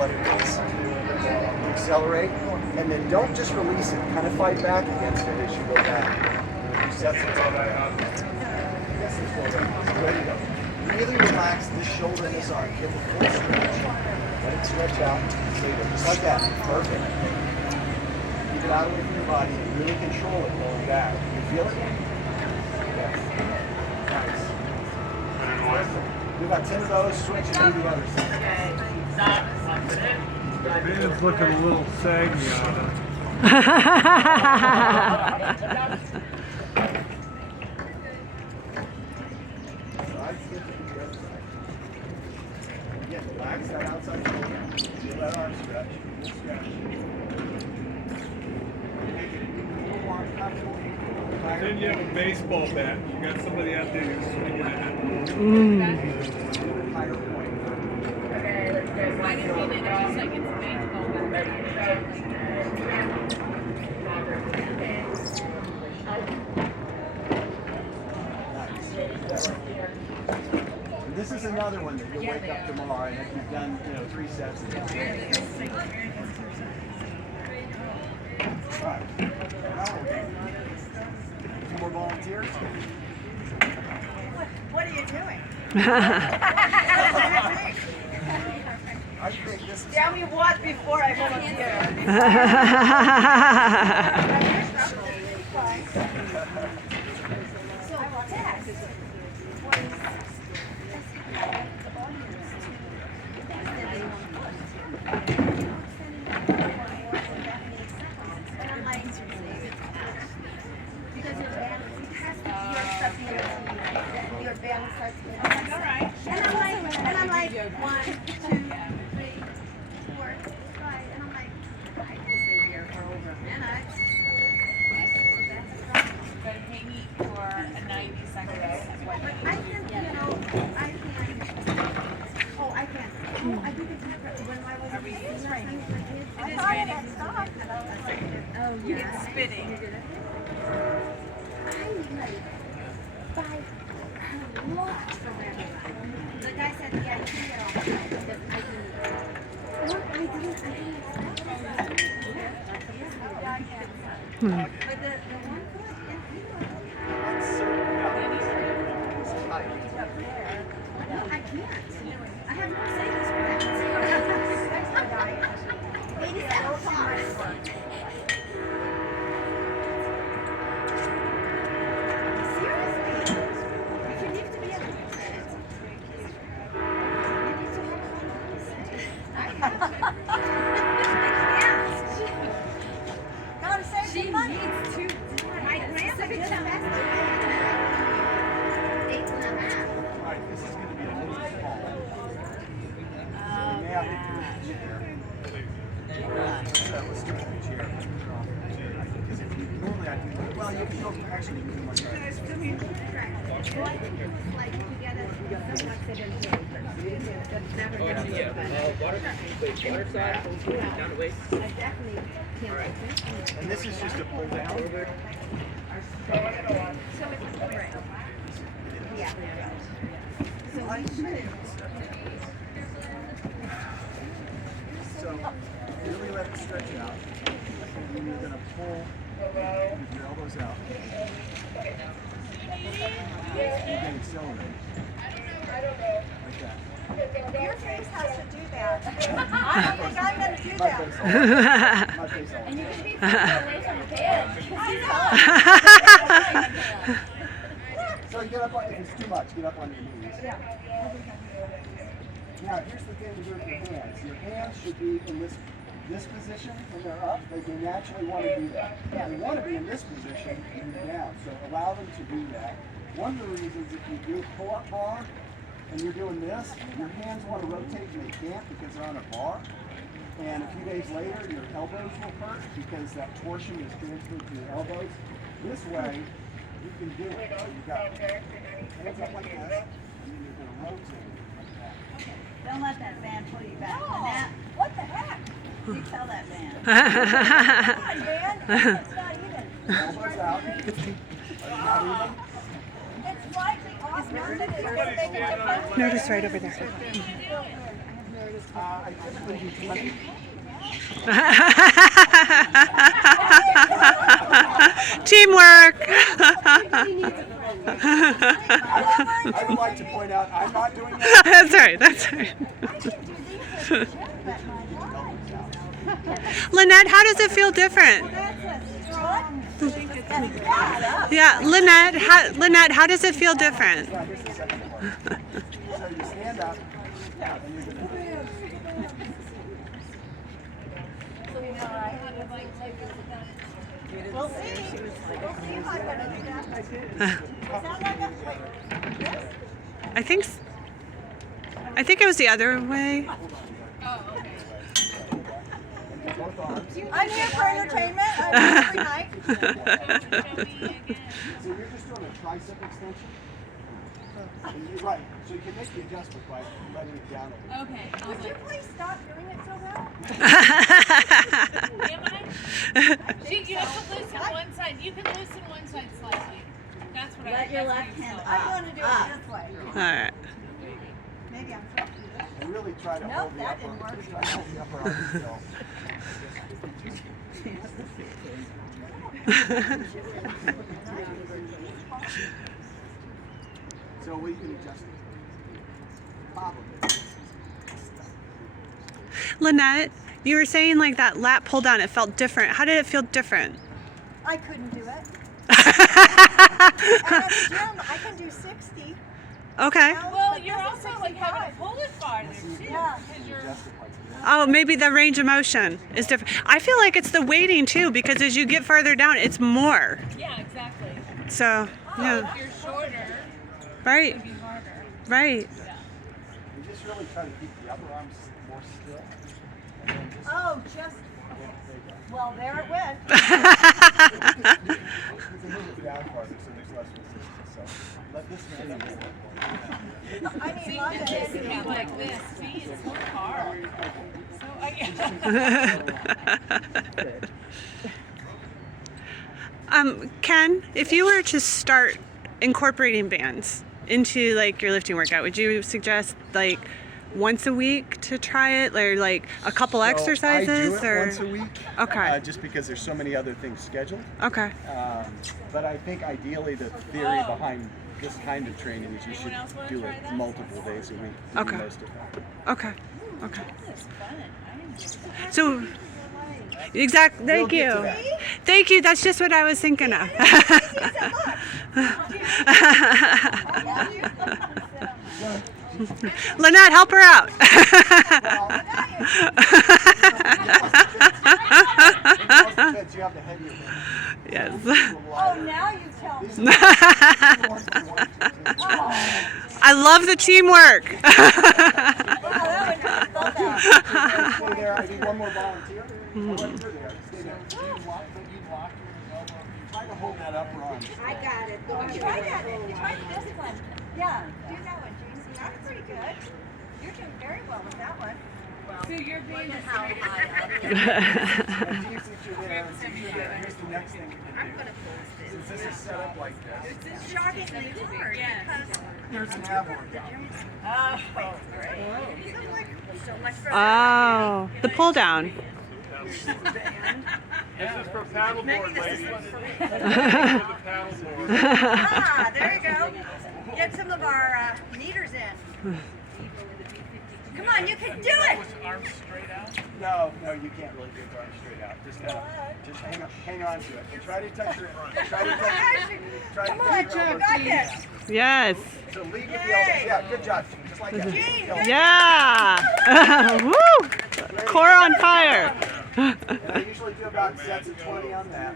what it is. Accelerate, and then don't just release it. Kind of fight back against it as you go back. You set some Yes, it's well done. Ready to go. Really relax this shoulder and this arm. Give a full stretch. Let it stretch out. There you go. Just like that. Perfect. Keep it out away from your body and really control it going back. You feel it? Yes. Nice. Do about 10 of those, switch and do the other side. The band's looking a little saggy on it. Again, relax that outside shoulder. Feel that arm stretch. Stretch. Then you have a baseball bat. You got somebody out there who's swinging at it. Higher point. Okay, let's go. Why do you mean it just like it's baseball back? And this is another one that you'll wake up tomorrow and if you've done, 3 sets. Right. Two more volunteers. What are you doing? I think this is Tell me what before I volunteer. And I'm like, 1, 2, 3, 4, 5, and I'm like, I can stay here for over a minute. But hanging for a 90 seconds is what But I can, I can. Oh, I can. Oh, I think it's when I was in raining. I thought it had stopped. Oh, yeah. It's spinning. The guy said, yeah, you can get off. I didn't. But the one foot, no, I can't. I have Mercedes friends. Seriously, if you need to be a She needs to. My grandma just invested 8.5. Right, this is going to be a little small. May I think you're in the chair? So let's do it in the chair. Because if you normally I do, well, you actually do much better. Like you get it so much it is. That's never gonna be good. I definitely can't. And this is just a pull down. So it's right. Yeah. So we should. So really let it stretch out. And then you're going to pull with your elbows out. You can accelerate. Like that. Your face has to do that. I don't think I'm going to do My that. face all. My face all. And you can be further away from the bed. So get up on, if it's too much, get up on your knees. Now here's the thing to do with your hands. Your hands should be in this position when they're up. They naturally want to do that. They want to be in this position when you're down. So allow them to do that. One of the reasons if you do a pull-up bar and you're doing this, your hands want to rotate and they can't because they're on a bar. And a few days later, your elbows will hurt because that torsion is transferred to your elbows. This way, you can do it. You've got hands up like this, and then you're going to rotate like that. Don't let that band pull you back. Annette, what the heck? You tell that band. Come on, band. It's not even. Elbows out. Are you not even? It's slightly off. It's not that it's going to make a difference. Notice right over there. I have I typically do 20. Teamwork. I would like to point out I'm not doing that. That's right. That's right. Lynette, how does it feel different? Yeah, Lynette, how does it feel different? Now, here's the second part. So you stand up, and you're going to We'll see. We'll see if I'm gonna do that. Sound like a I think it was the other way. both arms. I'm here for entertainment. I'm here every night. So you're just doing a tricep extension? And you're right. So you can make the adjustment by letting it down a little. Okay. Would you please stop doing it so well? Am I? You have to loosen one side. You can loosen one side slightly. That's what Let your left hand. I want to do it this way. All right. Maybe I'm supposed to do this. And really try to Nope, hold the that upper, didn't work. try to hold the upper arm still. So we can adjust it. Problem is, Lynette, you were saying like that lat pull down, it felt different. How did it feel different? I couldn't do it. At the gym, I can do 60. Okay. Well, you're also like having to pull it farther too. Yeah. Because you're. adjust it like that. Oh, maybe the range of motion is different. I feel like it's the weighting too, because as you get further down, it's more. Yeah, exactly. So, yeah. If you're shorter, Right, it'd be harder. right. You just really try to keep the upper arms more still. And then just, Oh, just. Well, there it went. you can move it down farther so there's less resistance. So let this man I mean, See, my this head can is be like this. See, it's so hard. So I Ken, if you were to start incorporating bands into like your lifting workout, would you suggest like once a week to try it, or like a couple exercises? I do it or once a week. Okay. Just because there's so many other things scheduled. Okay. But I think ideally the theory behind this kind of training is you should do it multiple days a week. to be Okay. most effective. Okay. Okay. So, exactly. Thank We'll get to you. that. Thank you. That's just what I was thinking of. Lynette, help her out. Because you have the heavier band. Yes. Oh, now you tell me. I love the teamwork. Wow, that would not felt that. Stay there. I need one more volunteer. Right through there. Stay there. You lock your elbow. Try to hold that upper arm. I got it. Try that. Try this one. Yeah, do that one, Jason. That's pretty good. You're doing very well with that one. So you're being How high up? Since you're there, here's the next thing you can do. Since this is set up like this, It's shockingly hard. Yes. here's an ab workout. Oh, great. So much for Oh, the pull down. This is for paddleboard, ladies. For the paddleboard. Ah, there you go. Get some of our meters in. Come on, you can do it. Arms straight out. No, you can't really get the arms straight out. Just hang on to it. And try to touch your try to Come on, touch your you elbows. got this. Yes. So lead with the elbows. Yeah, good job. Just like that. Gene, Yeah. Woo. Core on fire. And I usually do about sets of 20 on that.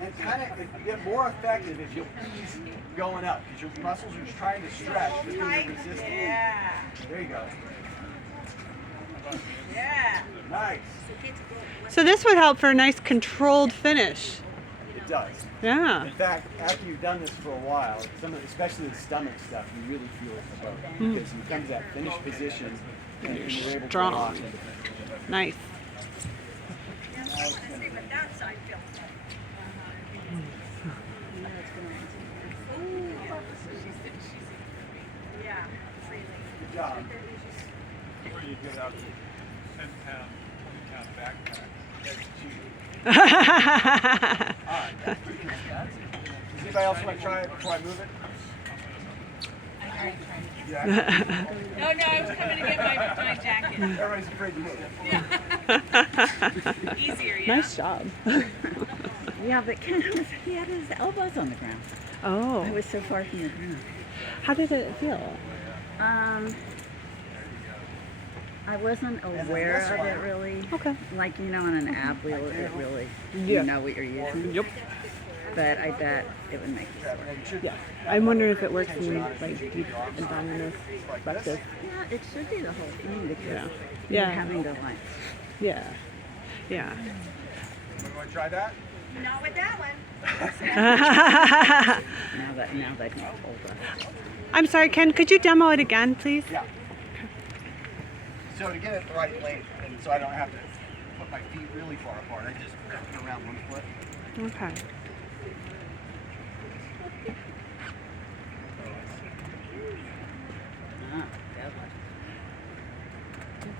And kind of get more effective if you ease going up, because your muscles are trying to stretch, but then you're resisting. Yeah. There you go. Yeah. Nice. So this would help for a nice controlled finish. It does. Yeah. In fact, after you've done this for a while, especially the stomach stuff, you really feel it above. Because you come to that finished position and you're able strong. to lock it. Nice. Let's see what that side feels like. Yeah, freely. Good job. Before you get out the 10-pound, 20-pound backpack. That's cheating. All right, that's pretty good, guys. Does anybody else want to try it before I move it? Yeah. No, I was coming to get my jacket. Everybody's afraid to move. Easier, yeah. Nice job. Yeah, but Ken, he had his elbows on the ground. Oh, I was so far from the ground. how did it feel? I wasn't aware of it really. Okay. Like, you know, on an app, it really, Yeah. you know what you're using. Yep. But I bet it would make you sore. Yeah. I'm wondering if it works in like deep abdominal perspective. Yeah, it should be the whole thing because Yeah. you're Yeah. having to like. Yeah. Yeah. You want to try that? Not with that one. Now that he's older. I'm sorry, Ken, could you demo it again, please? Yeah. So to get it the right length, and so I don't have to put my feet really far apart, I just put around one foot. Okay.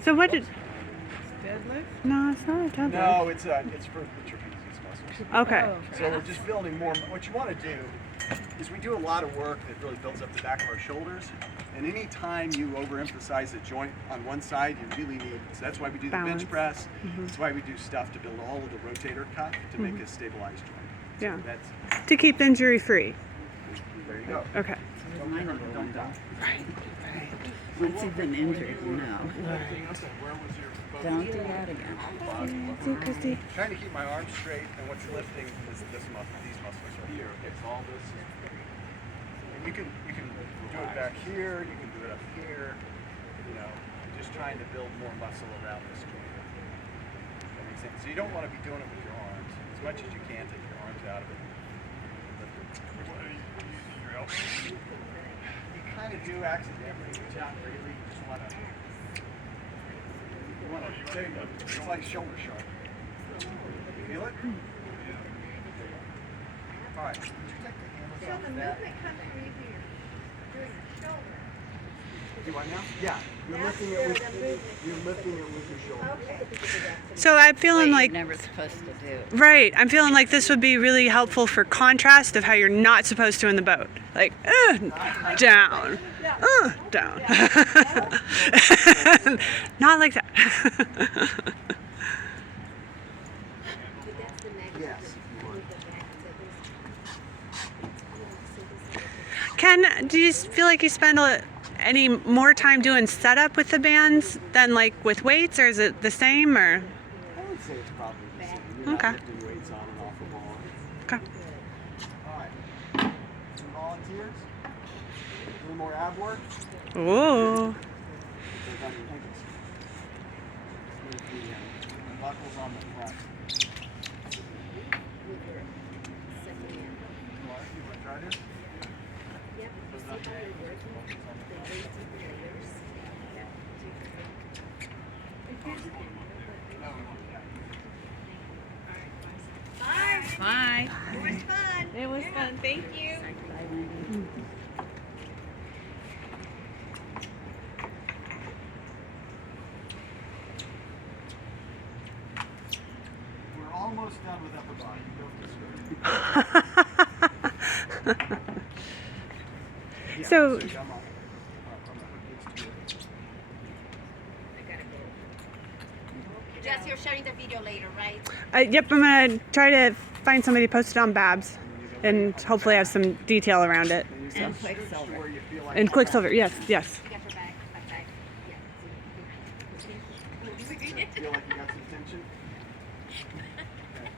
So what did... Deadlift? No, it's not a deadlift. No, it's for the trapezius muscles. Okay. So we're just building more. What you want to do is we do a lot of work that really builds up the back of our shoulders. And any time you overemphasize a joint on one side, you really need. So that's why we do the Balance. bench press. That's why we do stuff to build all of the rotator cuff to make a stabilized joint. So Yeah. that's To keep injury free. there you go. Okay. Mine are going Don't down. die. Once you've been injured, you know. Don't do that again. See, Christy? Trying to keep my arms straight, and what's lifting is this muscle, these muscles right here. It's all this. And you can do it back here. You can do it up here. You know, just trying to build more muscle around this joint. That makes sense. So you don't want to be doing it with your arms. As much as you can, take your arms out of it. You kind of do accidentally, but not really. You just want to. You want to. There you go. It's like shoulder sharp. Feel it? All right. Would you take the handles off of that? comes through here, through your shoulder. You want now? Yeah. You're lifting it with your shoulder. So I'm feeling like... You're never supposed to do. Right. I'm feeling like this would be really helpful for contrast of how you're not supposed to in the boat. Like, down. Down. Not like that. Yes. Ken, do you feel like you spend any more time doing setup with the bands than like with weights, or is it the same? Or I would say it's probably the same. You're Okay. not lifting weights on and off the ball. okay. All right. Some volunteers? Any more ab work? Ooh. Take on your ankles. Move the buckles on the front. You want to try this? Bye. It was fun. Thank you. We're almost done with upper body. Don't discourage. Yeah, So- come on. Jess, you're sharing the video later, right? Yep, I'm gonna try to find somebody to post it on Babs, and hopefully have some detail around it. And Quicksilver. Where you feel like And Quicksilver, yes, yes. You got your bag, backpack. Yeah. feel like you got some tension. Okay.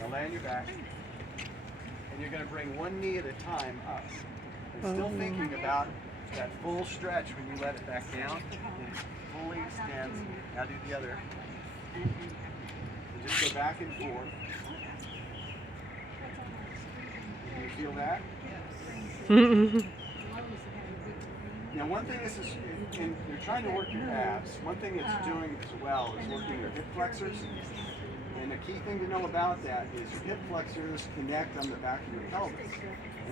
Now lay on your back. And you're going to bring one knee at a time up. And still thinking about that full stretch when you let it back down. It fully extends. Now do the other. And just go back and forth. Can you feel that? Now one thing is, and you're trying to work your abs, one thing it's doing as well is working your hip flexors. And the key thing to know about that is your hip flexors connect on the back of your pelvis.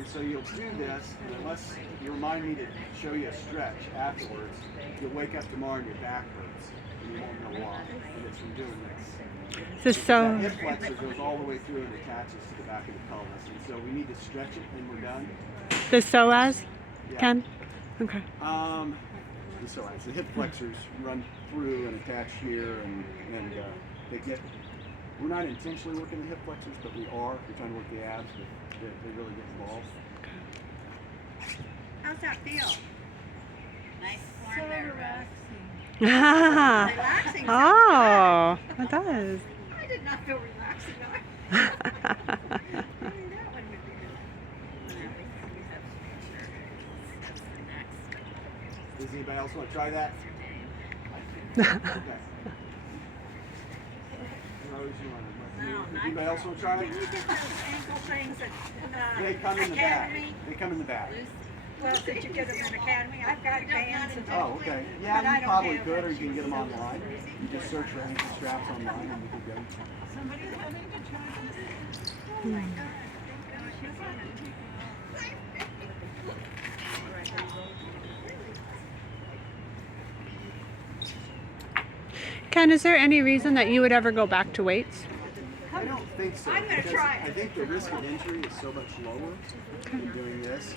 And so you'll do this, and unless you remind me to show you a stretch afterwards, you'll wake up tomorrow and your back hurts, and you won't know why. And it's from doing this. So, That hip flexor goes all the way through and attaches to the back of the pelvis. And so we need to stretch it when we're done. the psoas, Yeah. Ken? Okay. The psoas, the hip flexors run through and attach here, and they get. We're not intentionally working the hip flexors, but we are. We're trying to work the abs, but they really get involved. How's that feel? Nice form there, Russ. Relaxing. Oh, it does. I did not feel relaxing. Maybe that one would be good. Does anybody else want to try that? Okay. Rose, you want to? Anybody else want to try Did you it? get those ankle things at They come in the back. Academy? They come in the back. Well, did you get them at Academy? I've got bands and Oh, okay. but Yeah, I you don't probably have could, or them. you can get them online. You just search for ankle straps online, and you can get them. Somebody having to try this. Oh my God. Thank gosh, Ken, is there any reason that you would ever go back to weights? I don't think so. I'm gonna because try it. I think the risk of injury is so much lower in doing this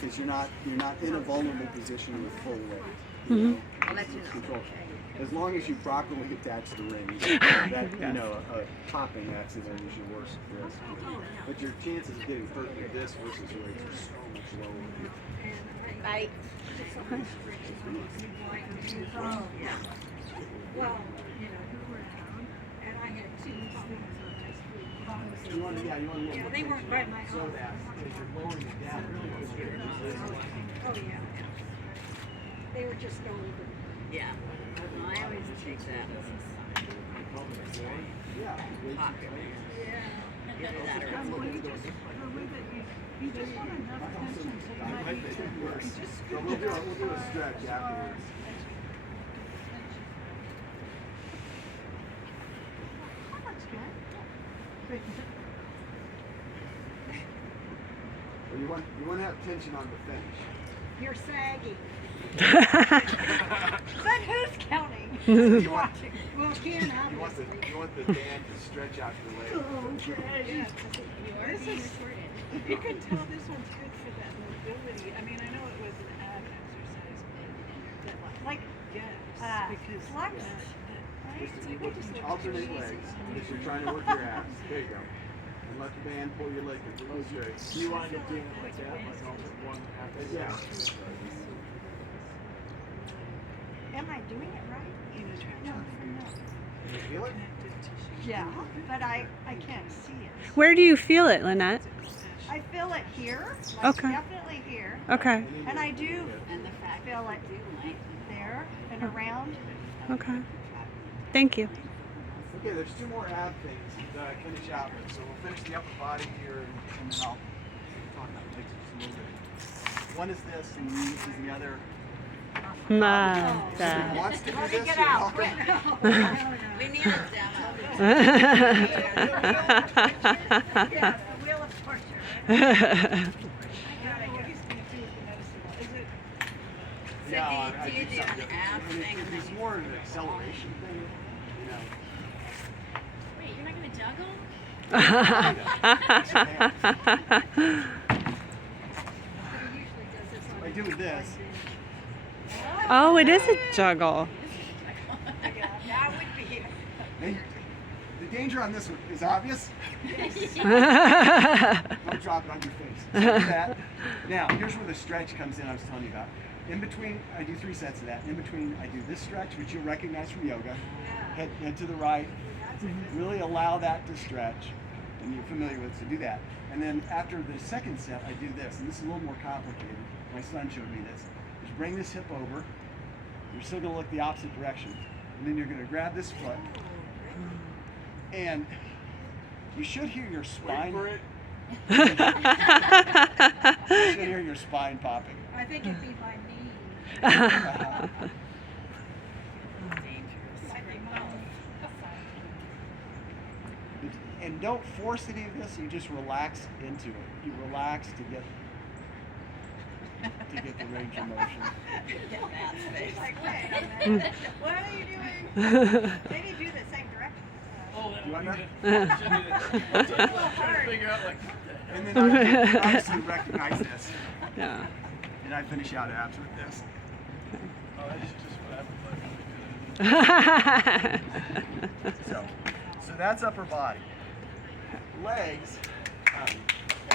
because you're not in a vulnerable position with full weight. You know, I'll let you know. control. As long as you properly attach the ring, that you know a popping accident is your worst risk. But your chances of getting hurt with this versus weights are so much lower. Bye. Oh, yeah. Well, you know, and I had two You want to, Yeah, they weren't by my so house. that as you're lowering it down, really goes straight to the resistance. Oh, yeah. They were just going to. Yeah. I always take that as a sign. Yeah. Popular. So we'll do a stretch afterwards. Well, you want to have tension on the finish. You're saggy. But who's counting? Who's watching? Well, Ken, obviously. You want the band to stretch out your leg. Okay. This is, you can tell this one's good for that mobility. I mean, I know it was an ab exercise, but Like, yes, because flex. Alternate legs as you're trying to work your abs. There you go. And let the band pull your leg completely straight. Do you wind up doing it like that? Like alternate one after the Yeah. Am I doing it right? you know, trying No, to no. You feel it? connective tissue. Yeah, but I can't see it. Where do you feel it, Lynette? I feel it here. Like Okay. Definitely here. Okay. And I do And the fact feel it there and around. Okay. Thank you. Okay, there's two more ab things that I finish out with. So we'll finish the upper body here, and then I'll talk about legs just a little bit. One is this, and the knees is the other. If he wants to do Let me this, get you're out. welcome. we need a demo. Yeah, the wheel of torture. I don't know what he's going to do with the medicine. Is it, So No, do you do something an different. ab And thing and it's then more of an acceleration thing, you know. Wait, you're not gonna juggle? I do this. Oh, it is a juggle. That would be it. And the danger on this one is obvious. Don't drop it on your face. So do that. Now, here's where the stretch comes in I was telling you about. In between, I do 3 sets of that. In between, I do this stretch, which you'll recognize from yoga. Head to the right. Really allow that to stretch. And you're familiar with it, so do that. And then after the second set, I do this. And this is a little more complicated. My son showed me this. Just bring this hip over. You're still going to look the opposite direction. And then you're going to grab this foot. And you should hear your spine. You should hear your spine popping. I think it'd be my knee. And don't force any of this, you just relax into it. You relax to get to get the range of motion. Get Matt's face. Like, wait a minute. What are you doing? Maybe do the same direction. You want that? It's a little hard. And then I obviously recognize this. Yeah. And I finish out abs with this. So that's upper body. Legs.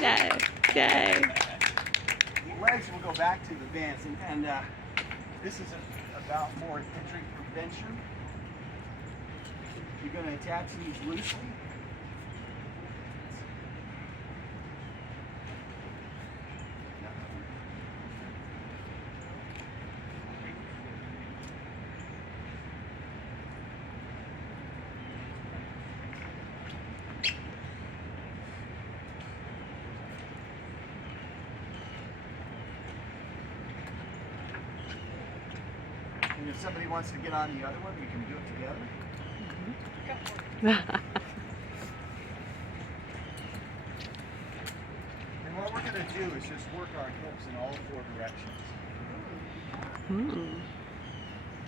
Yay. Yay. Legs will go back to the bands, and this is about more injury prevention. You're going to attach these loosely. And if somebody wants to get on the other one, we can do it together. And what we're going to do is just work our hips in all 4 directions.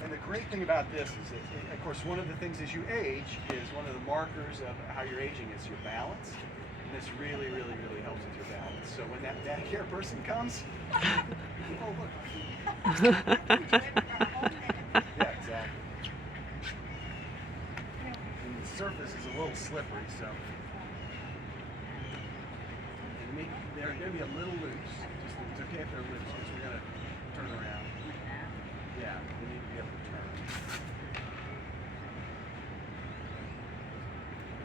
And the great thing about this is that, of course, one of the things as you age is one of the markers of how you're aging is your balance. And this really, really, really helps with your balance. So when that hair person comes, oh, look. Yeah, exactly. And the surface is a little slippery, so. And they're going to be a little loose. Just, it's okay if they're loose, because we're going to turn around. Yeah, we need to be able to turn.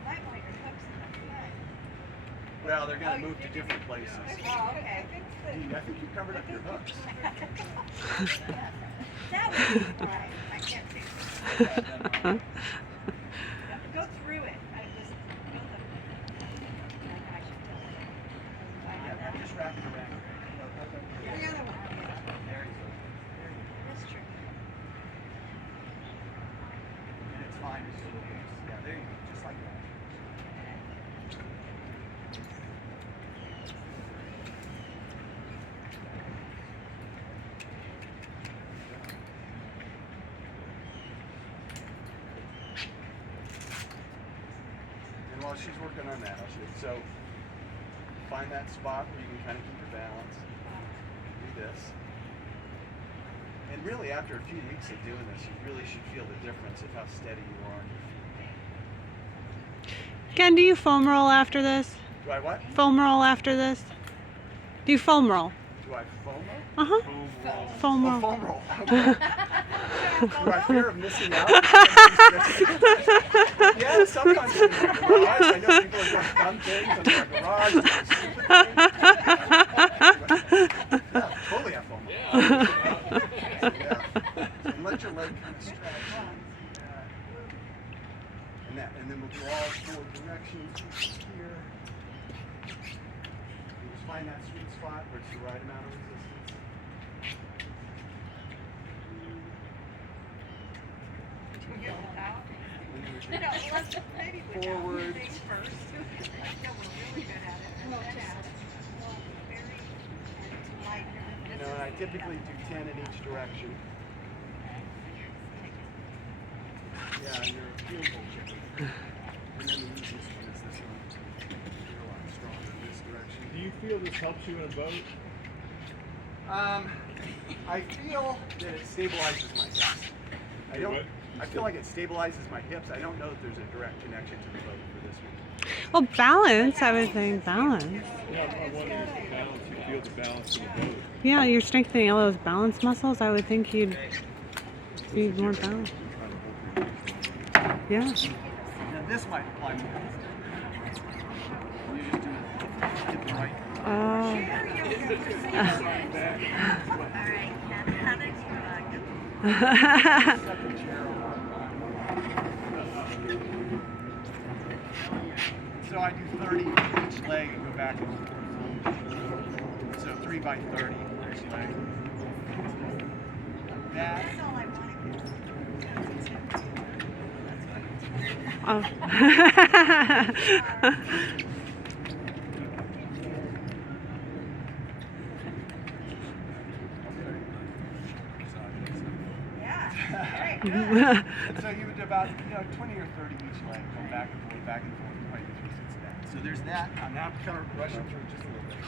Might want your hooks in the front. Well, they're going to move to different places. Oh, okay. I think you covered up your hooks. That would be fine. I can't see. Go through it. I just feel the. I should tell it. Yeah, just wrap it around. The other one. There you go. That's true. And it's fine. It's still loose. Yeah, there you go. Just like that. And while she's working on that, so find that spot where you can kind of keep your balance. Do this. And really, after a few weeks of doing this, you really should feel the difference of how steady you are on your feet. Ken, do you foam roll after this? Do I what? Foam roll after this? Do you foam roll? Do I foam roll? Uh-huh. Foam Oh, roll. foam roll. Okay. Do I fear of missing out? Yeah, sometimes in my garage, I know people have done fun things in their garage. Yeah, totally have foam roll. Yeah. And let your leg kind of stretch. And then we'll do all 4 directions here. And just find that sweet spot where it's the right amount of resistance. No, let's maybe put down Forward. things first. I feel we're really good at it. And then very light. You know, and I typically do 10 in each direction. Yeah, and your field goal chicken. And then the easiest one is this one. You're a lot stronger in this direction. Do you feel this helps you in a boat? I feel that it stabilizes my hips. I feel like it stabilizes my hips. I don't know that there's a direct connection to the boat for this one. Well, balance, I would think balance. Yeah, I wonder if the balance, you feel the balance in the boat. Yeah, you're strengthening all those balance muscles. I would think you'd need more balance. Yeah. Now this might apply more. You just do it. Get the right. Oh. Second chair. So I do 30 each leg and go back and forth. So 3 by 30 each leg. That. That's all I wanted. Oh. And so you would do about 20 or 30 each leg, go back and forth, right through sits down. So there's that. Now I'm kind of rushing through just a little bit.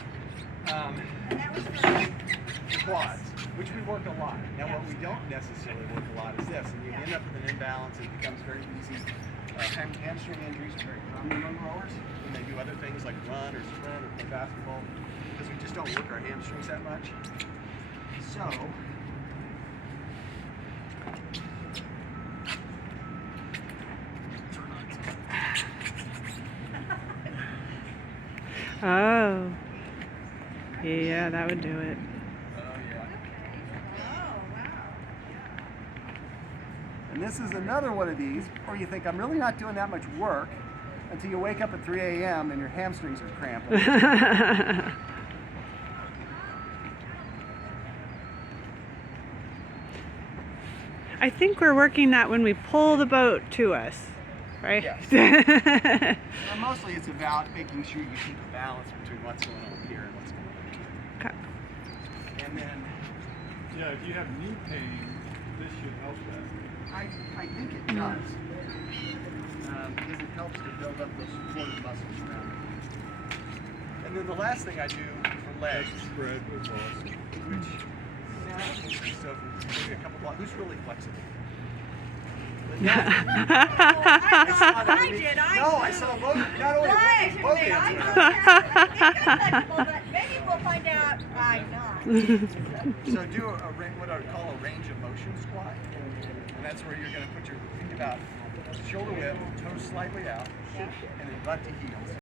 And that was for The quads, which we work a lot. Now what we don't necessarily work a lot is this, and you end up with an imbalance. It becomes very easy. Hamstring injuries are very common among rowers when they do other things like run or sprint or play basketball, because we just don't work our hamstrings that much. So Oh. Yeah, that would do it. And this is another one of these where you think, I'm really not doing that much work, until you wake up at 3 a.m. and your hamstrings are cramping. I think we're working that when we pull the boat to us, right? Yes. Well, mostly it's about making sure you keep a balance between what's going on here and what's going on here. Okay. And then Yeah, if you have knee pain, this should help that. I think it does. Because it helps to build up those supportive muscles around it. And then the last thing I do for legs, Spread was awesome. which consists of maybe a couple blocks. Who's really flexible? But I did. No, I saw both. Not only Right, both I hands. know that. It's good flexible, but maybe we'll find out I'm not. So do what I would call a range of motion squat, and that's where you're going to put your think about shoulder width, toes slightly out, and then butt to heels.